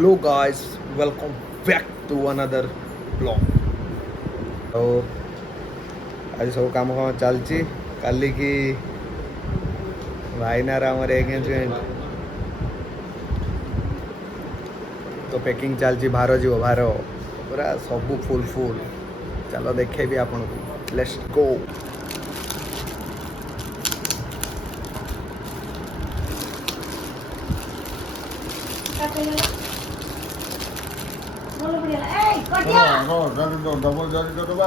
Hello guys, welcome back to another vlog. तो आज सब काम चलची काली की भाईनार आमर एंगेजमेंट तो पैकिंग चलची भार जीव भार पूरा सब फुल फुल चलो देखे भी आपन को लेट्स गो डबल जारी तो दबा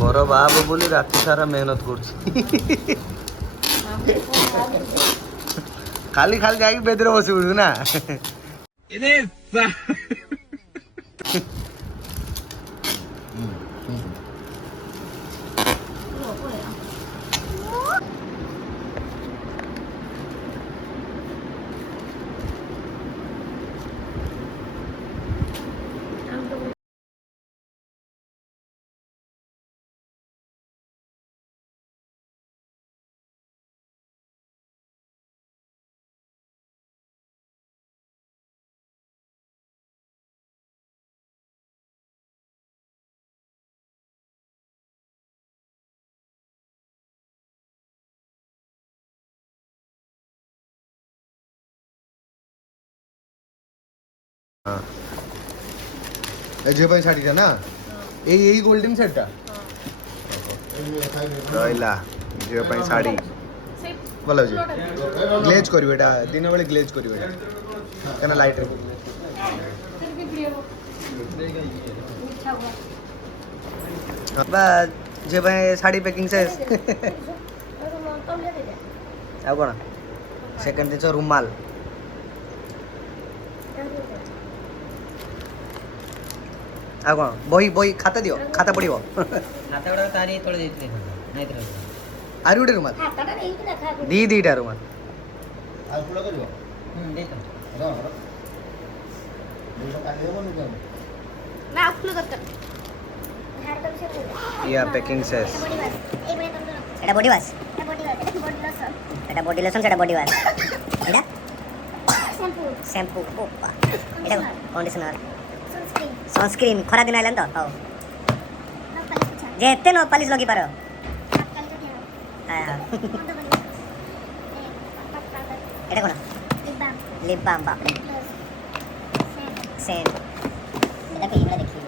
बर बाप बोली राति सारा मेहनत कर खाली खाली जाके बेदरे बसी पड़ू ना झील पे छाड़ी ना यही गोल्डन सेटा रहा झील पे शाड़ी भल अच्छे ग्लेज करें दिन बेले ग्लेज करें लाइट झील शाड़ी पैकिंग से कौन सेकेंड दिन रुमाल आ कौन बही बही खाता दियो खाता पड़ो खाता गुड़ा तारी तोड़ देते नहीं तो आरु गोटे रुमाल दी दीटा रुमाल दे तो या पैकिंग सेस এটা বডি ওয়াশ এটা বডি লোশন এটা বডি ওয়াশ এটা শ্যাম্পু ওপা এটা কন্ডিশনার सनस्क्रीन खरा दिन आइलान तो हौ जे एते न पालिश लगी पारो এটা কোন লিপ বাম বাপ সেন এটা কি আমরা দেখি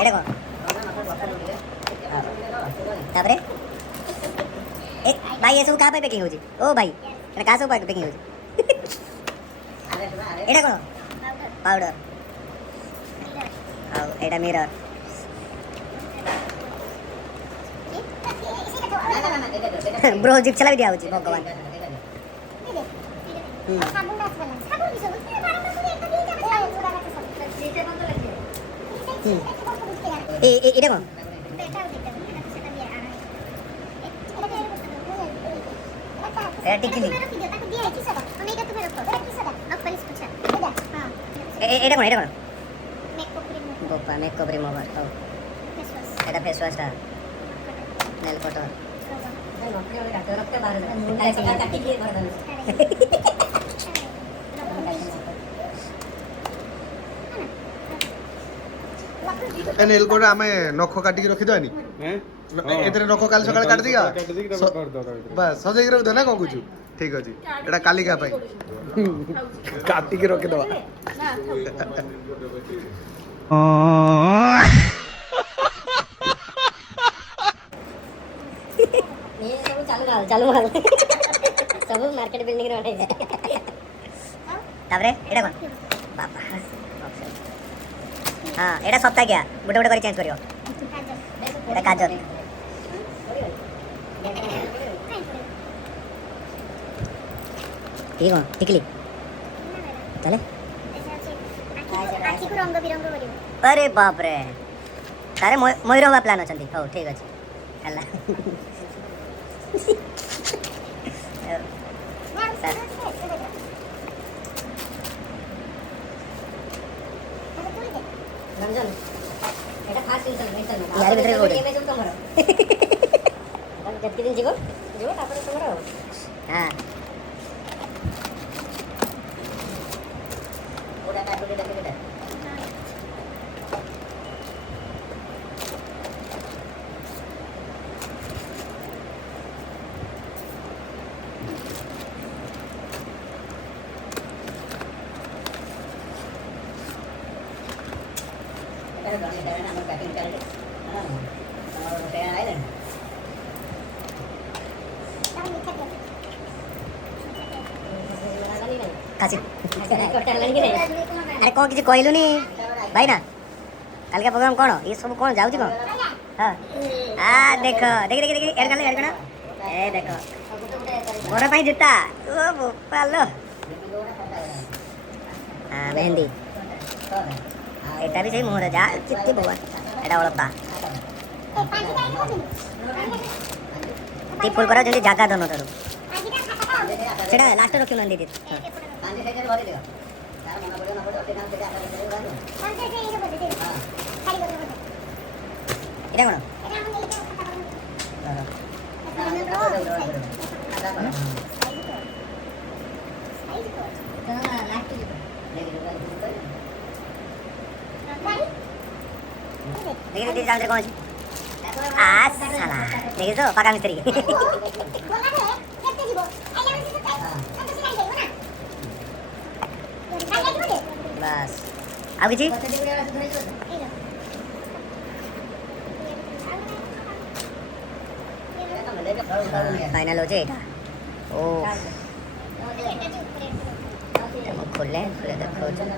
এটা কোন তারপরে এ ভাই এসব কাହା ପାଇଁ ପ୍ୟାକିଂ ହେଉଛି ଓ ଭାଇ এটা କାହା ସବୁ ପ୍ୟାକିଂ ହେଉଛି এটা কোন पाउडर ଆଉ ଏଇଟା ମିରର ବ୍ରୋ ଜିପ୍ ଚଲା ବି ଦିଆ ହେଉଛି ଭଗବାନ ଏଇଟା କ'ଣ ଏଇଟା ଟିକିଲି এটা কোন এটা কোন গোপা মেকআপ রিমুভার ও এটা ফেস ওয়াশটা নেল কটর नेल कोड आमे नख काटी के रखि दनी एतरे नख काल सकाळ काट दिया बस सजै रख दो ना को कुछु ठीक अछि एटा कालिका पई काटी के रखि दवा ये सब चालू माल सब मार्केट बिल्डिंग रे उठाई ताबरे एटा कोन बाबा हां एटा सप्ताह क्या गोटे गोटे कर चेंज करियो एटा काजल ये कौन टिकली चले आखि को रंग बिरंग करियो अरे बाप रे तारे मयूर हवा प्लान अछंती हो ठीक अछि हला ରଞ୍ଜନ ଏଟା ଫାଷ୍ଟ ଜିନିଷ ୟାର ଭିତରେ କୋଉଠି ଏବେ ସବୁ ତମର ଯେତିକି ଦିନ ଯିବ ତାପରେ ତମର ଆଉ ହଁ କୋଉଟା କାଟୁକେ ଦେଖେ काची अरे कौन किसी कहलुनी भाई ना कल का प्रोग्राम कौन ये सब कौन जाऊ कौन हाँ आ देखो देख देख देख एड करना ए देखो मोर पाई जूता ओ बोपालो हाँ मेहंदी एटा भी सही मुहर जा चित्ती बुआ एटा ओळपा ती फुल करा जल्दी जागा दोनों तरू सेटा लास्ट रखी मंदी दी এটা কোন देखिए दीदी जान कौन आज साला देखिए तो पका मिस्त्री बस अब किसी फाइनल हो जाए ओ खोले खोले देखो चला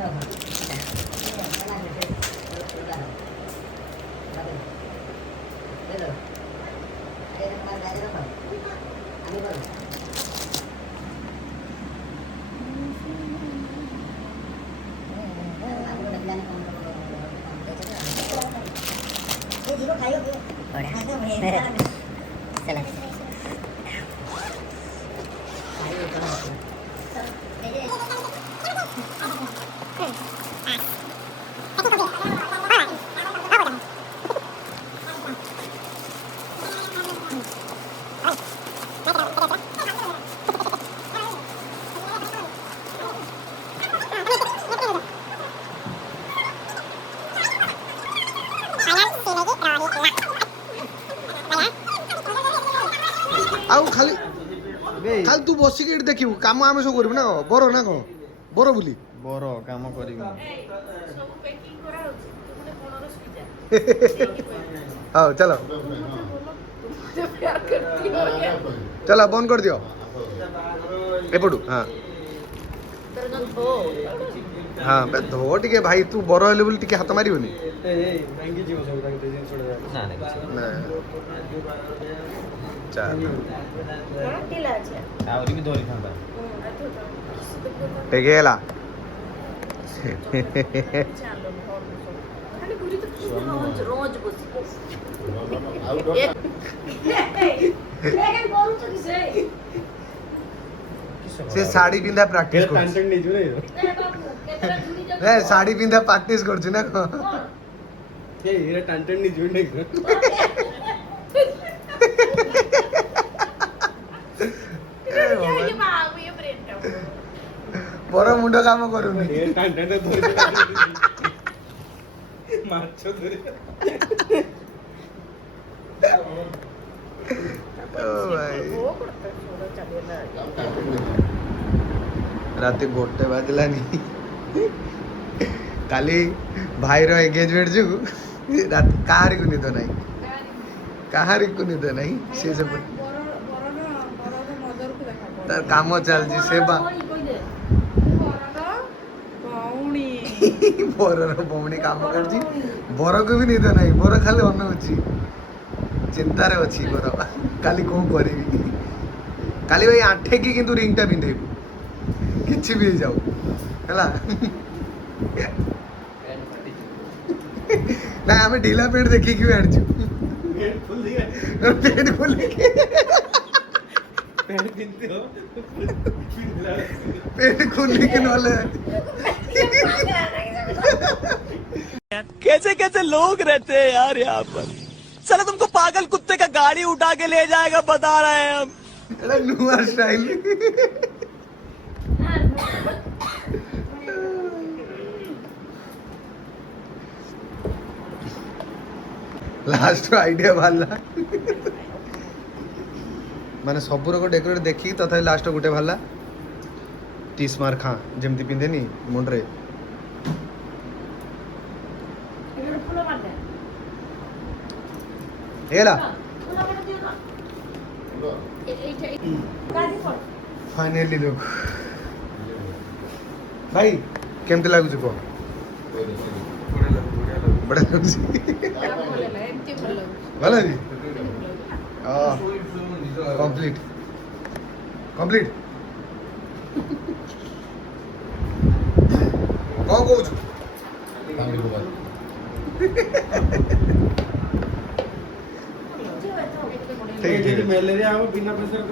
आउ खाली खाली तू बसिक एठी देखिबू काम आमे सब करबू ना बरो ना को बरो बुली बरो काम करिबी सब पैकिंग करा होची तुमने कोणर सुविधा आओ चलो मुझे प्यार करती हो क्या चला बंद कर दियो एपडू हां तेरे जन धो हां बे धो टिके भाई तू बरो हेले बुली टिके हाथ मारिबनी ए भांगी जीव सब ताके ते जिन छोड़ दे ନା चल कोण टिला আছে आउरी भी धोरी थांदा टेकेला चालो खाली घुरी तो रोज रोज बसी लेकिन बोलू तो किसे से साड़ी पिंधा प्रैक्टिस कर टेंशन नहीं जुरे ए साड़ी पिंधा प्रैक्टिस करछु ना ए ये टेंशन नहीं जुरे ये बाबू ये ब्रेन का बरो मुंडो काम करूनी ये टेंशन तो धोरी मारछो धोरी ओ भाई वो करता छोड़ा चलेला रात गोटे बाजलानी काली भाईर एंगेजमेंट जो रात कहारी को निद नहीं कहारी को निद नहीं से सब तार काम चलजी सेवा बरर भौणी काम करजी बर को भी निद नहीं बर खाली अन्न अछि चिंता रे अछि बर काली को करबी काली भाई आठे की किंतु रिंगटा पिंधेबू किछि भी जाऊ हला ना हमें ढीला पेट देखी क्यों आड़छु पेट फुल दिया पेट खोल के पेट पिनते हो पेट खोलने के वाले कैसे कैसे लोग रहते हैं यार यहाँ पर। चलो तुमको पागल कुत्ते का गाड़ी उठा के ले जाएगा बता रहे हैं हम। এটা নুয়া স্টাইল ଲାଷ୍ଟ ଆଇଡିଆ ବାହାରିଲା ମାନେ ସବୁ ରକ ଡେକୋରେଟ୍ ଦେଖିକି ତଥାପି ଲାଷ୍ଟ ଗୋଟେ ବାହାରିଲା ଟିସ୍ ମାର ଖାଁ ଯେମିତି ପିନ୍ଧେନି ମୁଣ୍ଡରେ ହେଇଗଲା फाइनली लोग भाई केमती लागुଛି କହ ବଢିଆ ଲାଗୁଛି ଭଲ ବି कंप्लीट कंप्लीट କଣ କହୁଛୁ ठीक है ମ୍ୟାଲେରିଆ ହବ ବିନା ପଇସାରେ